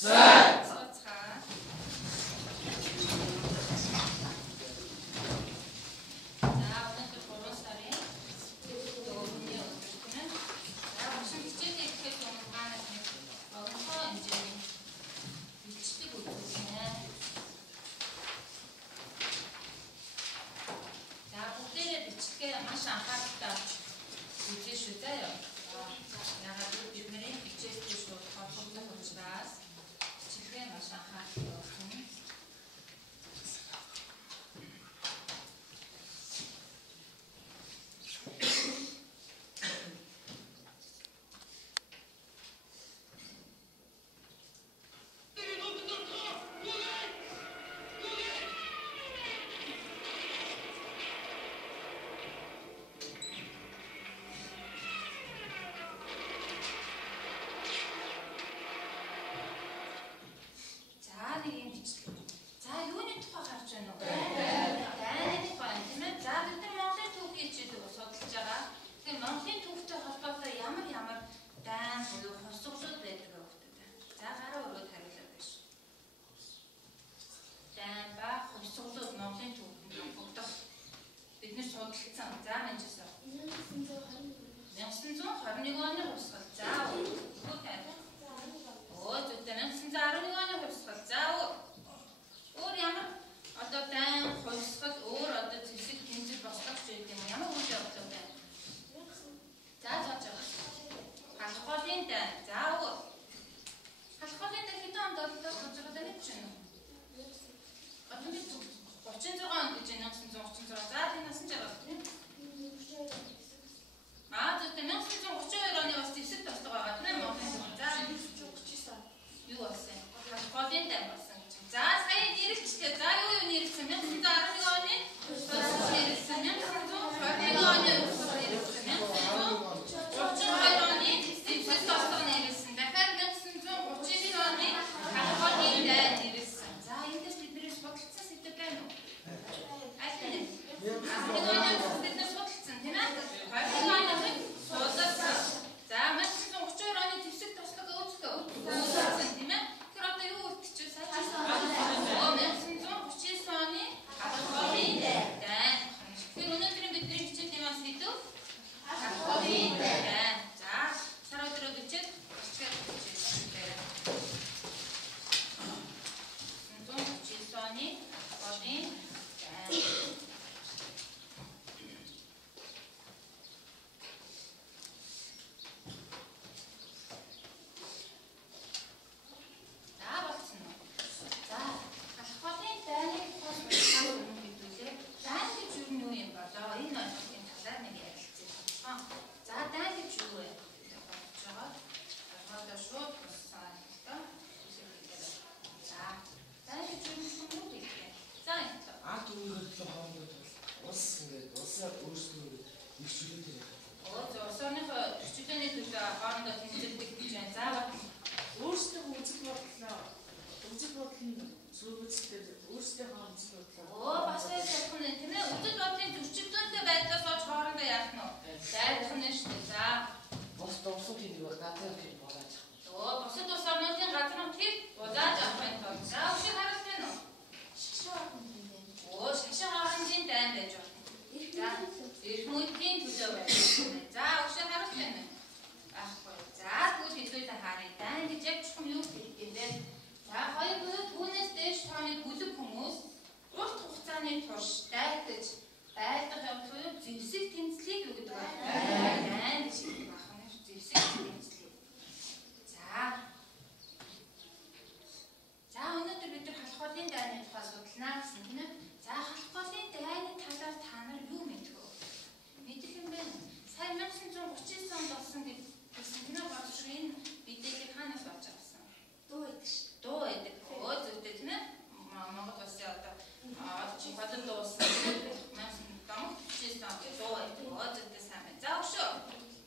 Сайн.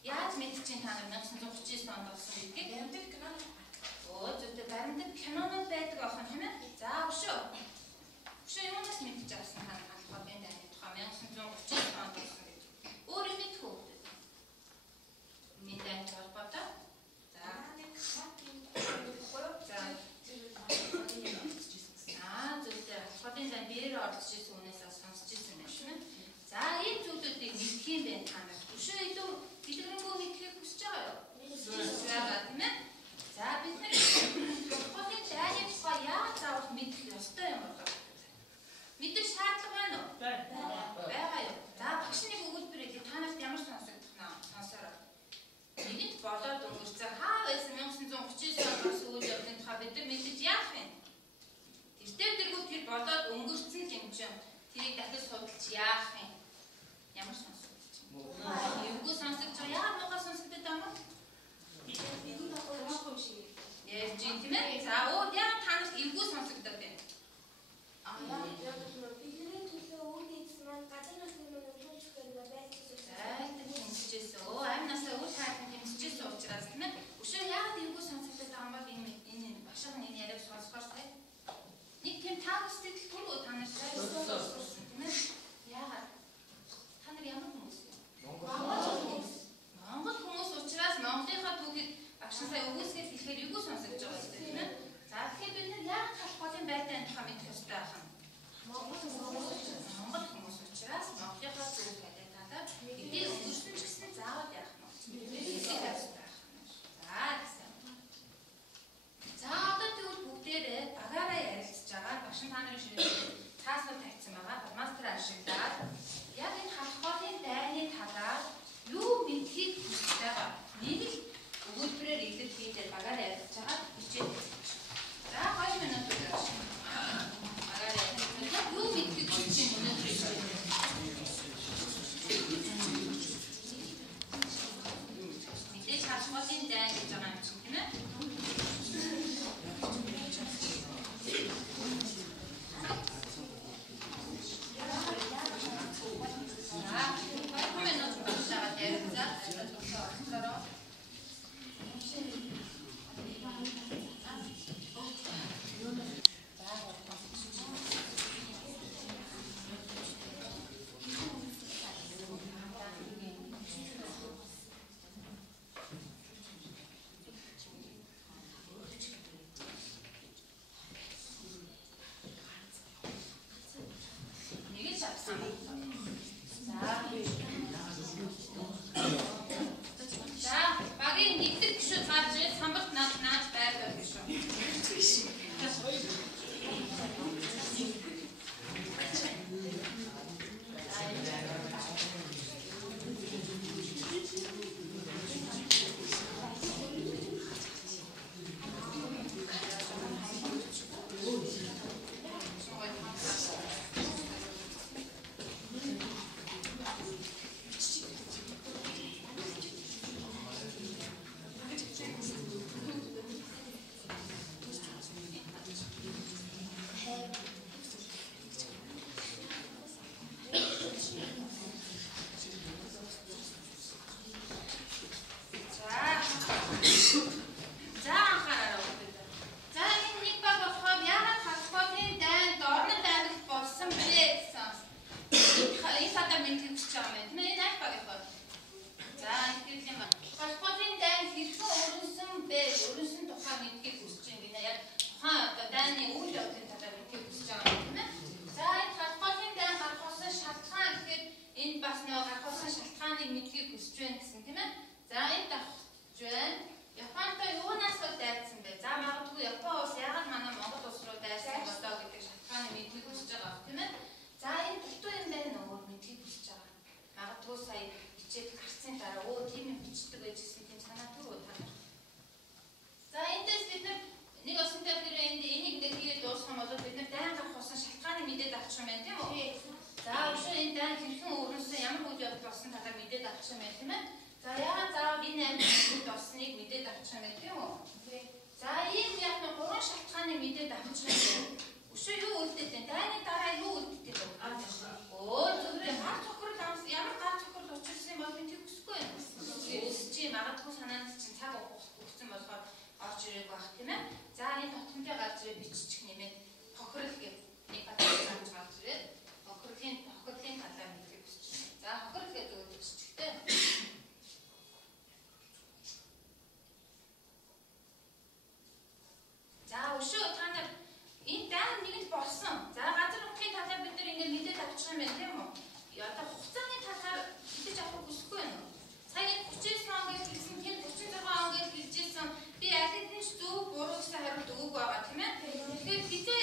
Яаж мэдчихээн та нар 1939 бид нар мэдэж яах вэ? Тэр дэргүүд тэр болоод өнгөрцөн юм чинь тэрийг дахиж судалж яах вэ? Ямар сонсогдож байна? Эвгүй сонсогдож байгаа. Яагаад муугар сонсогдоод байгаа юм? Эвгүй нохоо шиг. Яаж тийм ээ? За яагаад та нарт эвгүй сонсогдоод байна? Яг бидний төлөө үйл хийсэн маань газар насны өмнө төлж өгөх тэмцэжсэн. Амнасаа үл хайрхан тэмцэжсэн учраас тийм ээ. Өшөө яагаад эвгүй сонсогдоод байгаа юм бол энэ багшаа энэ яриаг сонсохоор тийм нэг тийм тав сэтгэл түрүү та нар сайн тийм ээ. Яагаад та нар ямар хүмүүс вэ? Монгол хүмүүс учраас Монголынхаа түүхийг багшаа сая өгөөсгөл хэлэхээр эвгүй сонсогдож байгаа юм тийм ээ. За тэгэхээр бид нар яагаад халах голын байдлаа тухай мэдэх ёстой байх юм? Монгол хүмүүс учраас Монголынхаа зөв байдаг талаар эдгээр өнгөрсөн ч гэсэн заавал яах нь За одоо тэгвэл бүгдээрээ багаараа ярилцж байгаа багш та нарын шинжилгээ цаасаар тавьсан байгаа мастер ашиглаад яг энэ халах голын дайны талаар юу мэдхийг хүсэж байгаа нэг л өгүүлбэрээр илэрхийлээд багаараа ярилцж байгаа хичээл. За 2 минут өгөөч. Багаараа ярилцаад юу мэдхийг хүсэж байна өнөөдөр. Мэдээж халах голын дайн гэж байгаа юм чинь тийм ээ. Тэгэхээр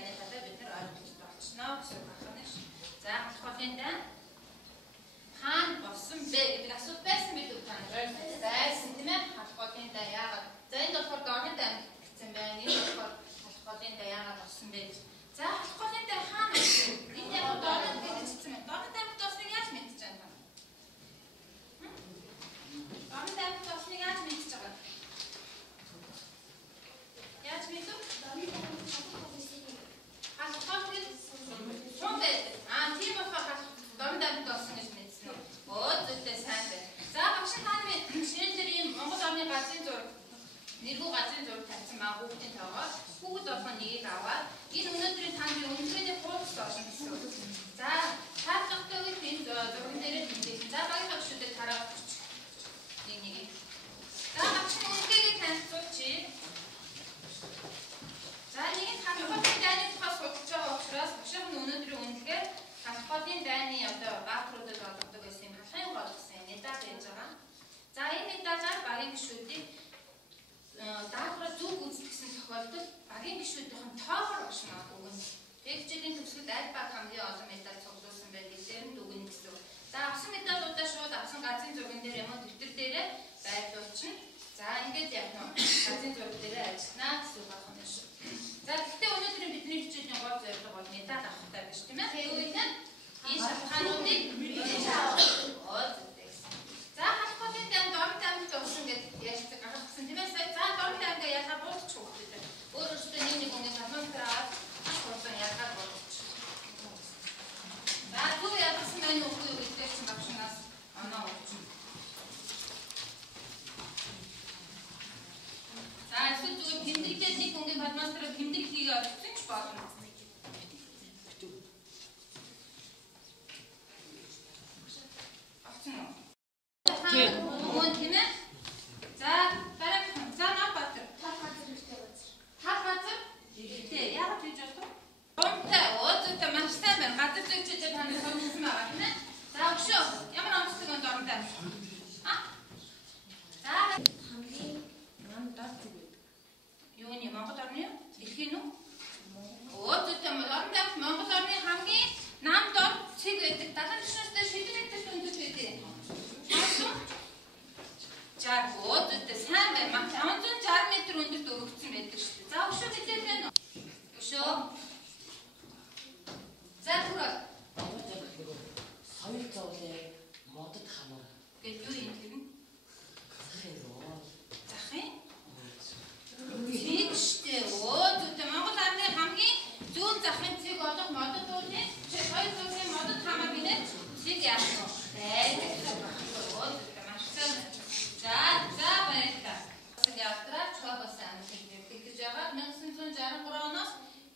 дайны талаар бид нар ойлгох болчихно гэсэн үг байна ш. За халах голын дай хаана болсон бэ гэдэг асуулт байсан бид үү та нар. Байсан тийм ээ халах голын дай яагаад. За энэ болохоор дорны дай гэсэн байна. Энэ болохоор халах голын дай яагаад болсон бэ гэж. За халах голын дай хаана болсон? Энэ яг дорны дай гэсэн юм. Дорны дай босныг яаж мэдчихэж байна? Дорны дай босныг яаж мэдчихэж байгаа? Яаж мэдв? Дорны дай халах голын сум байдаг. Тийм болохоор дорны дай болсон гэж мэдсэн үү? Зүйтэй сайн байна. За багш тань шинэ дээр ийм Монгол орны газрын зураг нэргүй газрын зураг тавьсан маа хүүхдийн тоогоо. Хүүхэд болгоно нэгийг аваад энэ өнөөдрийн таны өнөөдрийн хуудас болно гэсэн үг. За таалгатай үед энэ зурган дээр тэмдэглэн. За багш гişүүдэд тараад нэгийг. За багш үнэтэйг танилцуулчих. За нэг халахын дайны тухай судалж байгаа учраас багшийн өнөөдрийн үнэлгээ халахын дайны одоо баатруудад олгодог гэсэн юм халахын гол гэсэн медаль байж байгаа. За энэ медалаар багийн гишүүдийг даахраа зүг үзүүлсэн тохиолдолд багийн гишүүдийн тоогоор багш маань өгнө. Тэг жилийн төгсгөлд аль баг хамгийн олон медаль цуглуулсан байдаг дээр нь дүгнэ гэсэн. За авсан медалуудаа шууд авсан газрын зурган дээр юм уу дэвтэр дээрээ байрлуулчихна. За ингээд яг нь газрын зураг дээрээ ажиллана гэсэн үг байна шүү. За гэхдээ өнөөдрийн бидний хичээлийн гол зорилго бол медаль авахтай биш тийм ээ. Тэгвэл энэ шалтгаануудыг мэдээж авах. За халахын дан дорн аймагт болсон гэдэг ярьж гаргасан тийм ээ. За дорн аймаг яхаа буулчих хөөхгүй. Өөрөөсөө нэг үнэ хамтар аваад хурдан яагаад буулчих. За түр ядсан байх үгүй гэдэг чинь багшнаас оноо өгч. За эсвэл зүгээр тэмдэглээд нэг үнгийн бадмастраа тэмдэглэхийг олгосон ч болно. Мөн тийм ээ. За дараагийн за Набатар. Тал газар. Тий, яагаад хийж болов? Гомтой зүйтэй маш сайн байна. Газар зүйчтэй таны сонирхсан байгаа тийм ээ. За өгшөө. Ямар онцлог өнд оронтой. За хамгийн намдаа зүг. Юуны Монгол орны дэлхийн үү? Зүйтэй Монгол орны хамгийн намдаа цэг байдаг. 70 төшөөстэй шилмэгтэй өндөр байдаг. За зүйтэй сайн байна. 560 м өндөрт өргөцсөн байдаг шүү дээ. За өшөө хэлээд байна уу? Өшөө. За түрээ. Соёл зовлон модод хамаар. Гэвь юу юм тэр нь? Захын. Цэг штэ. Зүйтэй Монгол арны хамгийн зүүн захын цэг болох модод уулын соёл зовлон модод хамаар гинэ. Цэг яах вэ? За баярлалаа. Яатраа чогоос амжилт гэж байгаа 1963 оноос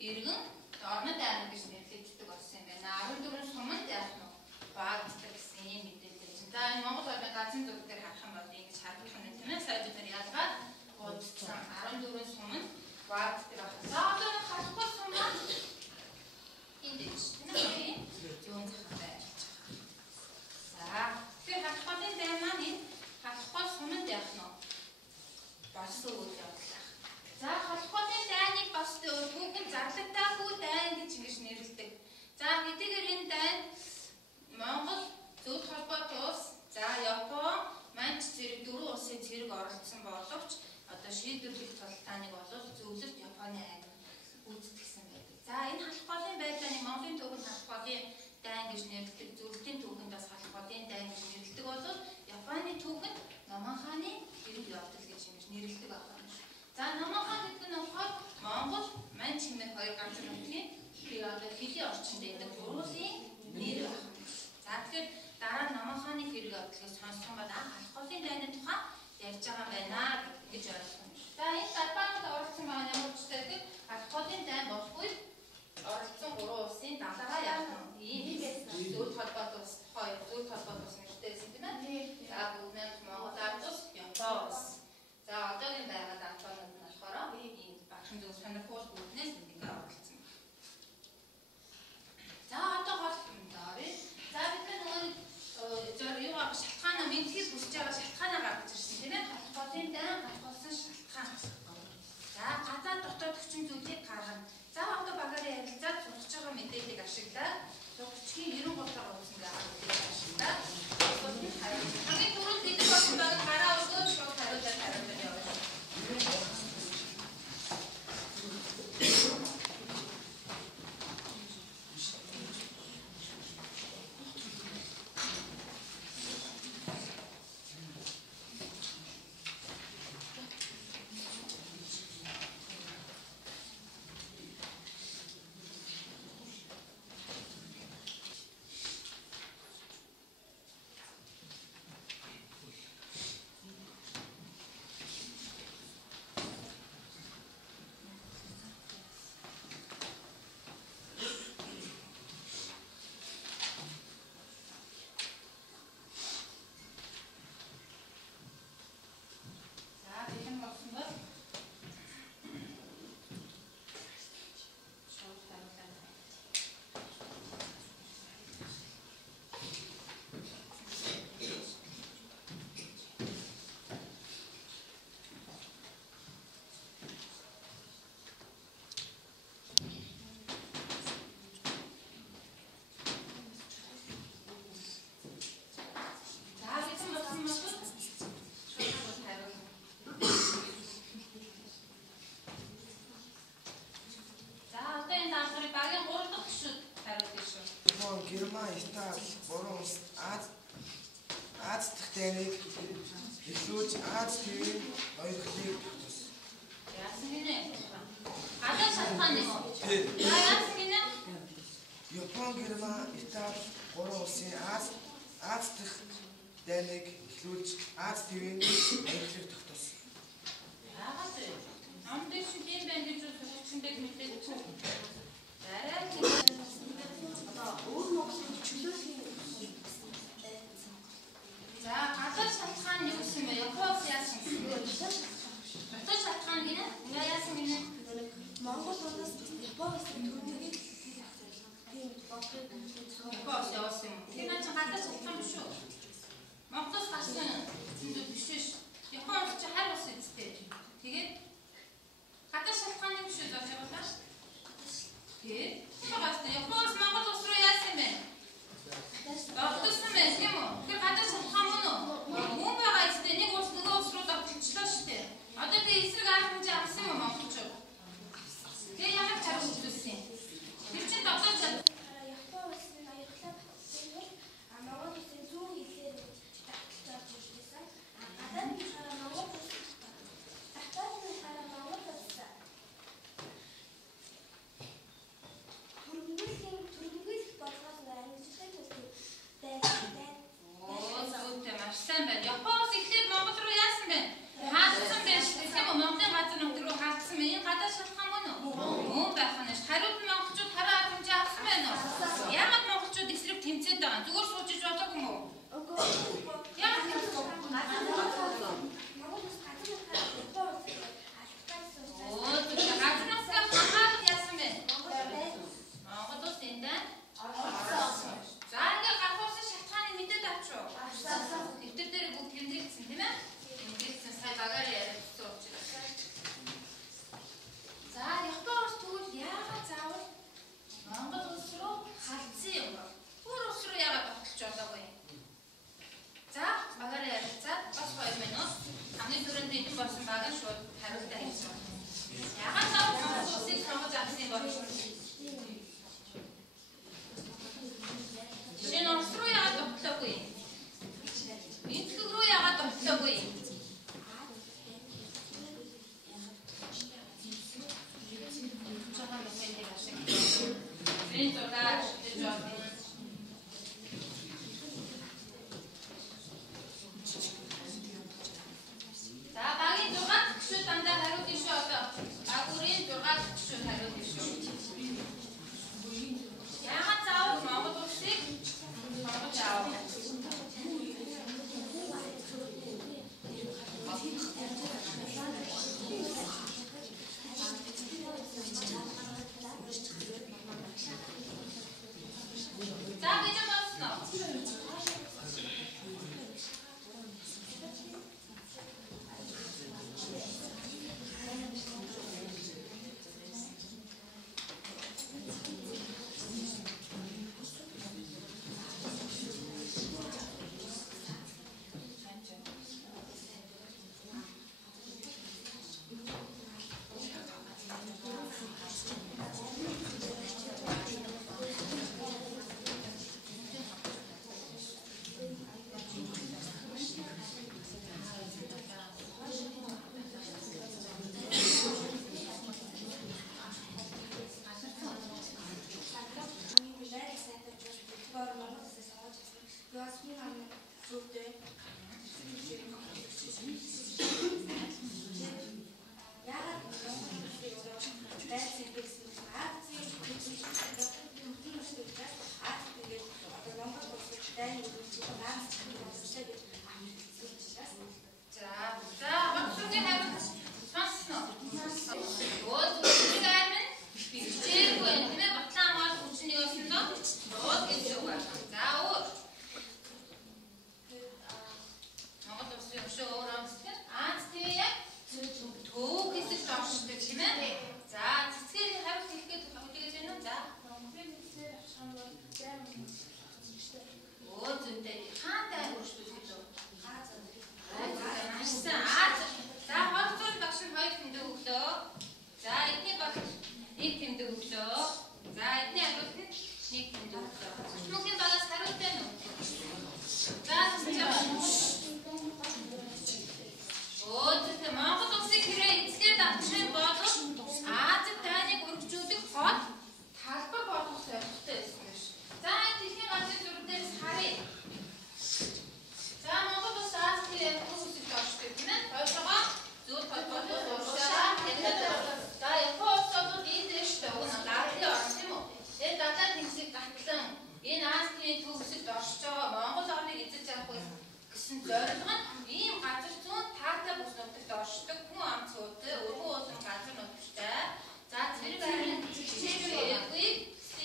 иргэн орнод аймаг гэж нэрлэгддэг болсон юм байна. 14 суманд яах нь багтдаг гэсэн юм мэдээлэл чинь. За энэ Монгол орны газрын зураг дээр харах юм бол ингэж харуулах нь тийм ээ. Сая бид нар ялгаад гудсан 14 суманд багтдаг байна. За одоо халахгүй сум маань энд гэж тийм ээ. Зүүн захаа байж байгаа. За тэр халахгүй дай маань энэ халахгүй суманд яах нь болсон үйл явдал. За халахгүй дайныг бас бүгд зарлагтайгүй дайн гэж ингэж нэрлэдэг. За хэдийгээр энэ дайн Монгол зөвлөлт холбоотой улс, за Япон, Манч зэрэг дөрвөн улсын зэрэг оролцсон боловч одоо шийдвэрлэх тултааныг бол зөвлөлт Японы аймаг гүйцэтгсэн байдаг. За энэ халахгүй байдлаа Монголын төвөнд халахгүй дайн гэж нэрлэдэг, зөвлөлтийн төвөнд бас халахгүй дайн гэж нэрлэдэг бол Японы төвөнд Номон хааны хэрэг явдал гэж нэрлэдэг байна. За Номон хаан гэдэг нь болохоор Монгол, Манч хэмээх хоёр ганцхан нутгийн одоо хэлийн орчинд байдаг уруулын нэр байна. За тэгэхээр дараа нь Номон хааны хэрэг явдлыг сонссон бол халахгүй дайны тухай ярьж байгаа юм байна гэж ойлгох юм. За энэ талбайд оролцсон байгаа ямар ч гэдэг халахгүй дайн болохгүй оролцсон гурван улсын далайгаа яах нь ийм зөвлөлт холбоотой улс хоёр зөвлөлт холбоотой улс нэртэйсэн тийм ээ. За бүгд Монгол ард улс, Япон улс. За одоогийн байгаад Антонууд нь болохоор ийм багшин зөв сонирхол бүгднээс ингээ оролцсон. За одоо гол юм даа. За бид нөгөө юу аа шалтгаанаа мэдхийг хүсэж байгаа шалтгаанаа гаргаж ирсэн тийм ээ. Халахгүй дан гаргуулсан шалтгаан. За газар дотоод хүчин зүйлийг гаргана. За одоо багаараа Герман, Итали, Буруу улс Аз дахь дайныг эхлүүлж Аз твийн ноёрхлыг тогтоосон. Яасан гинэ? Гадаа шалтгаан юм уу? Тийм. Яасан гинэ? Япон, Герман, Итали, Буруу улсын Аз дахь дайныг эхлүүлж Аз твийн ноёрхлыг тогтоосон. Яагаад вэ? Амдын шиг юм байна гэж үзсэн байх мэдээгүй. Дараа өөр Монголын чөлөөний за гадаа шалтгаан юу гэсэн бэ? Японоос яасан бэ? Гадаа шалтгаан гинэ? Яасан гинэ? Монгол улс Японоос төрөлийг тийм бодлого Японоос явсан юм. Тэр нь гадаа шалтгаан биш үү? Монголоос гарсан зүйл биш биш. Японоос чи хайр ус эзтэй. Тэгээд гадаа шалтгаан юм шүү гэж байгаа. Тэгээд багтаа Японоос Монгол улс руу яасан бэ? Давтсан мэ тийм үү? Тэр гадаа шалтгаан мөн үү? Мөн байгаа эзтэй нэг улс нөгөө улс руу давтчихлаа шүү дээ. Одоо би эсрэг арга хэмжээ авсан юм монголчууд. Тэгээ ямар чарга үзүүлсэн юм? Тэр чинь давтаж Япон улсын аяглал тэгвэл Монгол улсын зүүн хэлээр татгалзаад ирсэн. Гадаад нь хараа Монгол улс татгалзаад Монгол улс төрөлгөл болгоод ангижлах үстэй зүйтэй маш сайн байна. Японоос эхлээд Монгол руу яасан бэ? Хаалцсан байж тийм үү? Монголын газар нутг руу хаалцсан юм. Энэ гадаа шалтгаан мөн үү? Мөн байх нь ш. Хариуд нь монголчууд хараа арга хэмжээ авсан байна уу? Яагаад монголчууд эсрэг тэмцээд байгаа? Зүгээр суужиж болоогүй юм уу? Яагаад Монгол улс гадаад Япон улсын газар нутгаар хамааран яасан бэ? Монгол улс энд за ингээ гарахсан шалтгааны мэдээд авчуу. Дэвтэр дээр бүгд тэмдэглэсэн тийм ээ? Тэмдэглэсэн сая багаар ярилцсан учраас. За Японоос тэгвэл яагаад заавал Монгол улс руу халдсан юм бэ? Өөр улс руу яагаад тогтолж болоогүй юм? За багаар ярилцаад бас 2 минут хамгийн түрүүнд бидний болсон баг нь шууд хариултаа хийсэн. Яагаад заавал Монгол улсыг сонгож авсан юм бэ? Жишээ нь улс руу яагаад тогтлоогүй юм? Энтгэг рүү яагаад тогтлоогүй юм? Чахан мэдээг ашиг. Энд зураг шилжиж байна. За багийн 6 гишүүд дандаа хариулъя шүү одоо. Агуурын 6 гишүүд хариулъя шүү. Яагаад заавал Монгол улсыг сонгож авах? За гэж босноо. Нэг дэндүү. Бүсмөгийн багаас хариулт байна уу? За Өөдөө Монгол улсын хэрэг эзлээд авчихын бол Азид дайныг өргөжүүлэх хол талбар болох зорилготой байсан биш. За энэ дэлхийн газрын зураг дээрс харъя. За Монгол улс Азийн төвөсөлд оршдог тийм ээ. Хойшоогоо зөв толгойд уушаа ядаад. За Япон улс бол энэ дэш өгнө гаарын орн тийм үү? Тэгээд далайн тэнгисийг гатлан энэ Азийн төвөсөлд оршиж байгаа Монгол орныг эзэлж авах гэсэн зорилго нь ийм газар зүүн таатай бүс нутагт оршдог хүн амт цуутай өргөн уулан газар нутагтай. За зэрэг харин хичээгүй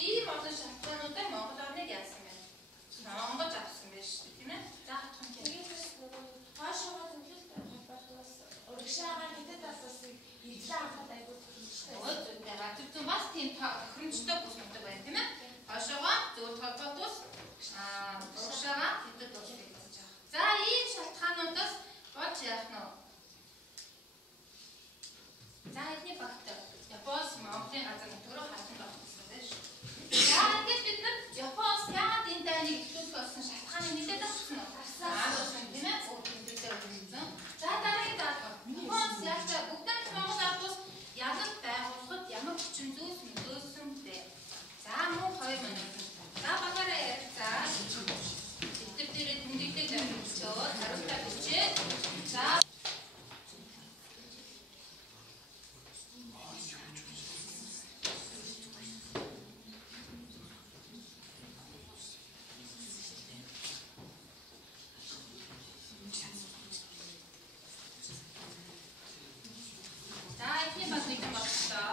ийм олон шалтгаануудаар Монгол орныг яасан байна. Сонгож авсан байж тийм ээ. За хатхан хаашаа төвлөлт холбоотоос урагшаагаар хэдэд асуусан эзлэн авахд айгүй тохиромжтой. Өөдөө газар зүүн бас тийм тохиромжтой бүс нутаг байна тийм ээ. Хаашаага зөв холбоотоос урагшаагаар хэдэд асуусан. За ийм шалтгаануудаас болж яах нь вэ? За эдний багт Япоос Монголын газар нутаг руу хатанд орох гэсэн байна шүү. За ингээд бид нар Япоос яагаад энэ дайныг ихлүүлэх болсон шалтгааныг мэдээд авсан уу? Авсан тийм ээ. Бүгдээ үзсэн. За дараагийн даалгавар. Япоос яалтаа бүгдэн Монгол ард улс ялалт байгуулахад ямар хүчин зүйлс нөлөөлсөн бэ? За мөн 2 минут. За багаараа ярилцаа. Дээрээ тэмдэглэлийг дамжуулаад хариултаа бичээд за эхний баг нэгэн багтаа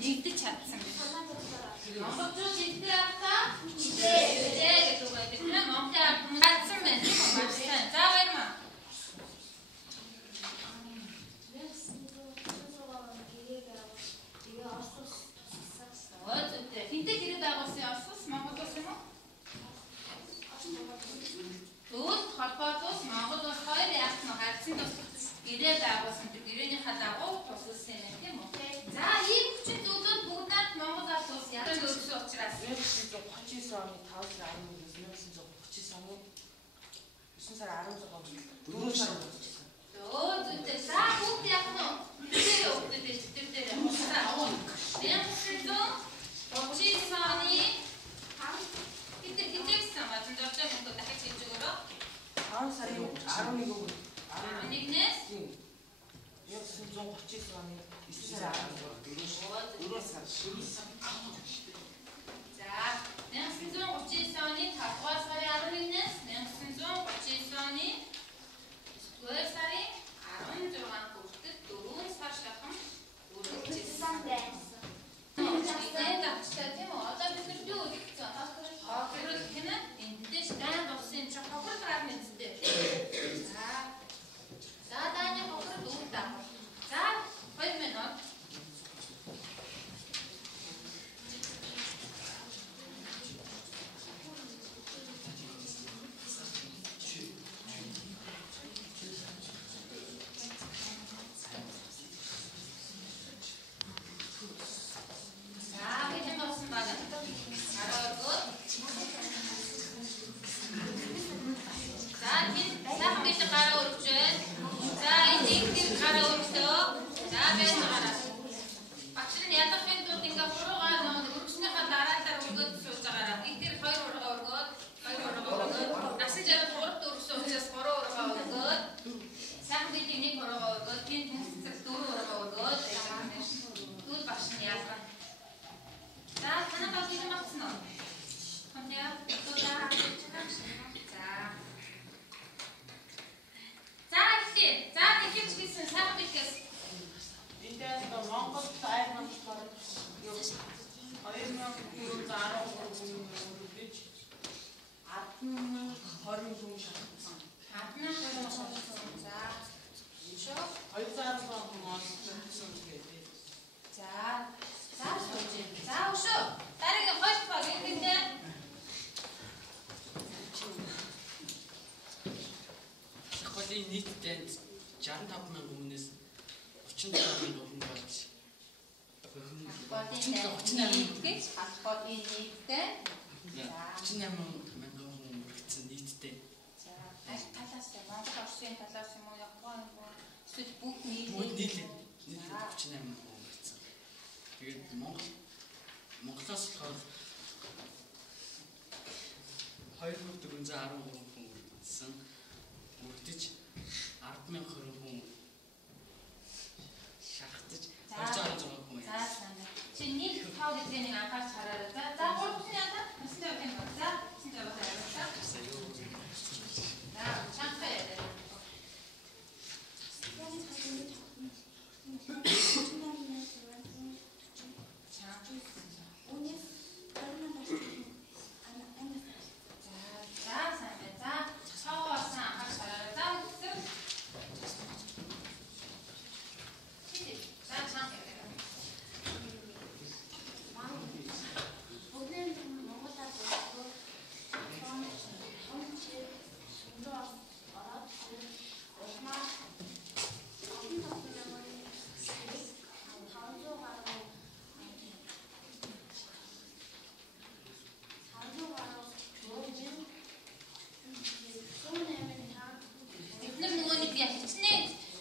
нэгдэж чадсан байна. Монголчууд эдгээр автаа гэж үгээд тийм Монголын ард чадсан байна. За баярмаа. Хинтээ гэрээ дагуулсан Орос Монгол улс юм уу? Зөвхөн холбоотоос Монгол улс хоёр яах нь харьцан тус гэрээ дагуулсан гэрээнийхээ дагуу тусалсан юм тийм үү? За ийм хүчин зүйлүүд бүгдээр Монгол улс яагаад өөрсдөө учраас 1939 оны 5 сарын 1939 оны 9 сарын 16-нд 4 сар болчихсон. Зөөтэй за бүгд яах нь тэр өгдөд дээр хусаа. 1939 оны хитэгсэн бадан дөржин мөнгө дахиж хийж өгөрөө 5 сарын 11-нд 11-ээс 1939 оны 9 сарын 4 сар. За 1939 оны 5 сарын 11-ээс 1939 оны 9 сарын 16 хүртэл 4 сар шахам үргэлжилсэн байна. Тэгээд авчтай тийм үү? Одоо бид нар юу хийсэн? Хохирол гэнэ эндээс дан болсон юм чи хохирол гарна үстэй. За дааны хохирол үүдээ. За 2 минут. Монголд айн намж бараг 2413 гэж 1020 хүн шатсан. 1020 хүн. За. Шоо 200 хүн олсон гэдэг. За. За өшөө. Дараагийн хоёр баг ингэдэй. Хойны нийтдээ 65,000 хүнээс 37,000 хүн болж гэж халбодын нийтдээ 38,000 хүн үргэлжсэн нийтдээ. За аль талаас нь Монгол Оросын талаас юм уу Японы юм уу эсвэл бүх нийлээд 38,000 хүн үргэлжсэн. Тэгээд Монголоос болохоор 2413 хүн үргэлжсэн. Үрдэж 10,000 хүн шахтаж 216 хүн. За санаа. Чи нийт тав гэзэнийг анхаарч хараарай. За 3-ны янда настай байх юм байна. За чиний яваа хараа. За чанхаа яриа.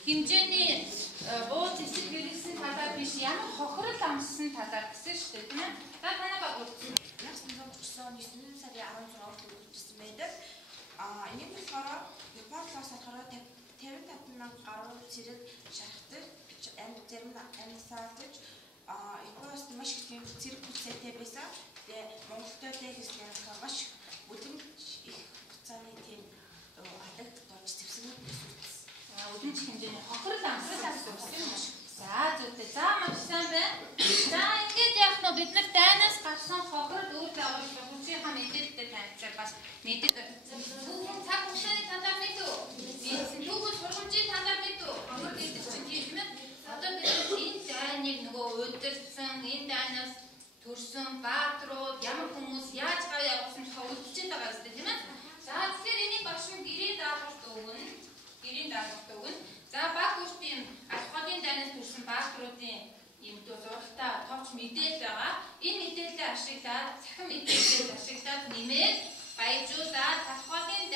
Хэмжээний бууз эсрэг хэрэгсэн талаар биш ямар хохирол амссан талаар гэсэн шүү дээ тийм ээ. За танайгаа бүрдсэн. 1930 оны 9 сарын 16-нд үргэлжилсэн байдаг. Энийг болохоор Японоос болохоор 55,000 гаруй зэрэг шархдаг, зарим амьсаалж Японоос маш их зэрэг хүчтэй байсан. Тэгээ Монголтой дээрээс болохоор маш өдөрт их хугацааны тийм адаг дорж зэвсгэнүүд байсан. Өдөрт хэмжээний хохирол амссан юм шиг. За зүйтэй. За маш сайн байна. За ингэж яах нь бид нар дайнаас гарсан хохирол үйл явдал хүмүүсийнхаа мэдээлэлтэй танилцуулж бас мэдээлэл. Түүхэн цаг хугацааны талаар мэдв. Түүхэн сургамжийн талаар мэдв. Хохирол гэдэг чинь тийм ээ. Одоо бид энэ дайныг нөгөө удирдсан, энэ дайнаас төрсөн баатрууд ямар хүмүүс яаж гай явуулсан тухай үлдчихэж байгаа зү тийм ээ. За тэгэхээр энийг багш нь гэрийн даалгаварт өгнө. Гэрийн даалгаварт өгнө. За баг үртийн алхолын дайнаас төрсэн баатруудын юм дөө зурагтай товч мэдээлэл байгаа. Энэ мэдээлэлээ ашиглаад, цахим мэдээллийг ашиглаад нэмээд баяжуулаад алхолын